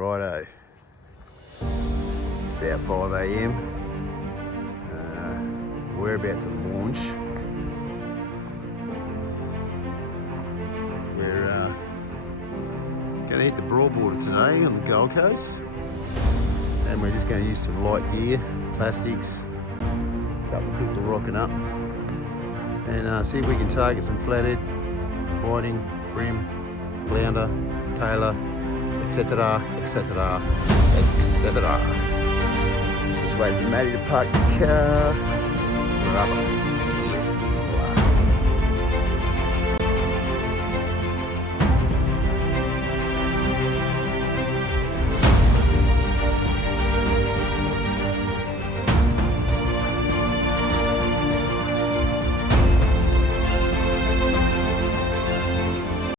Righto. It's about 5 AM. We're about to launch. We're going to hit the Broadwater today on the Gold Coast. And we're just going to use some light gear, plastics, a couple of people rocking up. And see if we can target some flathead, whiting, brim, flounder, tailor, etc, etc, etc. Just waiting for Matty to park the car. We're up.